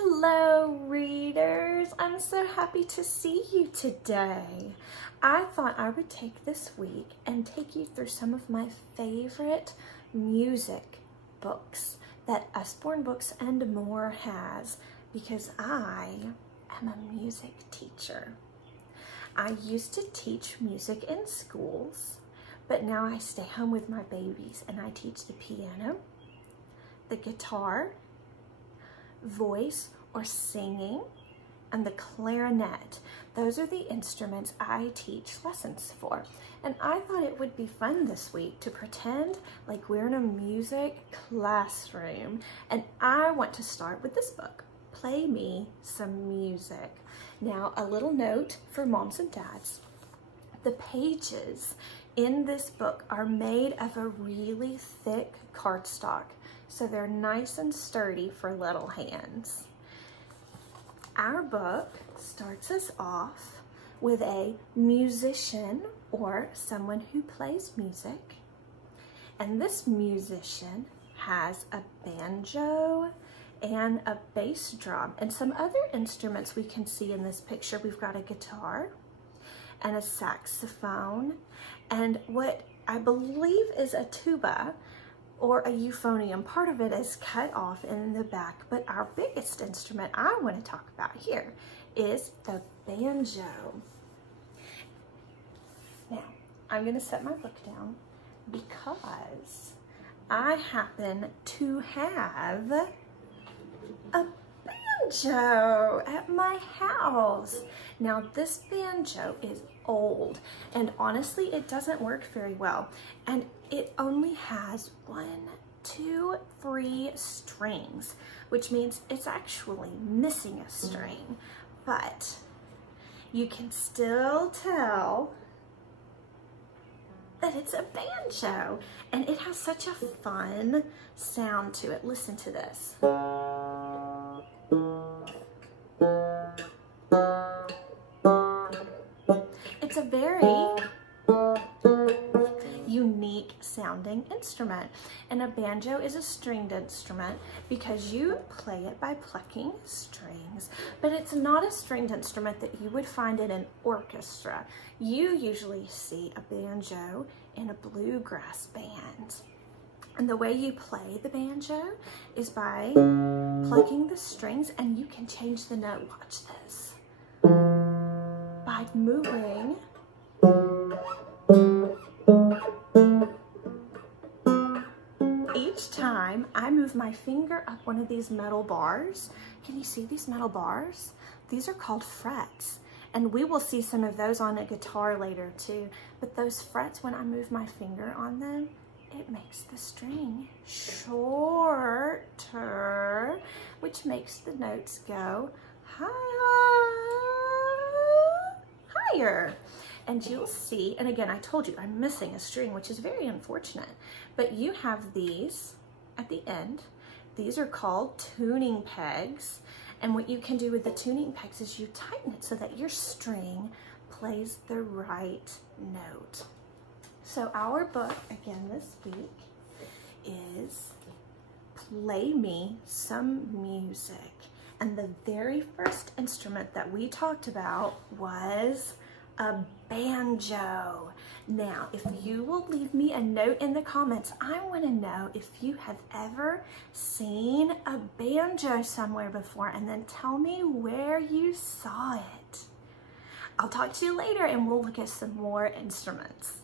Hello readers, I'm so happy to see you today. I thought I would take this week and take you through some of my favorite music books that Usborne Books and More has because I am a music teacher. I used to teach music in schools, but now I stay home with my babies and I teach the piano, the guitar, voice or singing, and the clarinet. Those are the instruments I teach lessons for. And I thought it would be fun this week to pretend like we're in a music classroom. And I want to start with this book, Play Me Some Music. Now, a little note for moms and dads. The pages in this book are made of a really thick cardstock, so they're nice and sturdy for little hands. Our book starts us off with a musician or someone who plays music. And this musician has a banjo and a bass drum and some other instruments we can see in this picture. We've got a guitar and a saxophone and what I believe is a tuba or a euphonium. Part of it is cut off in the back, but our biggest instrument I want to talk about here is the banjo. Now, I'm going to set my book down because I happen to have a banjo at my house. Now, this banjo is old and honestly it doesn't work very well, and it only has 1, 2, 3 strings, which means it's actually missing a string, but you can still tell that it's a banjo and it has such a fun sound to it. Listen to this. It's a very unique sounding instrument, and a banjo is a stringed instrument because you play it by plucking strings, but it's not a stringed instrument that you would find in an orchestra. You usually see a banjo in a bluegrass band, and the way you play the banjo is by plucking the strings, and you can change the note. Watch this. By moving each time I move my finger up one of these metal bars. Can you see these metal bars? These are called frets, and we will see some of those on a guitar later too. But those frets, when I move my finger on them, it makes the string shorter, which makes the notes go higher. And you'll see, and again, I told you I'm missing a string, which is very unfortunate, but you have these at the end. These are called tuning pegs. And what you can do with the tuning pegs is you tighten it so that your string plays the right note. So our book, again this week, is Play Me Some Music. And the very first instrument that we talked about was a banjo. Now, if you will leave me a note in the comments, I want to know if you have ever seen a banjo somewhere before, and then tell me where you saw it. I'll talk to you later and we'll look at some more instruments.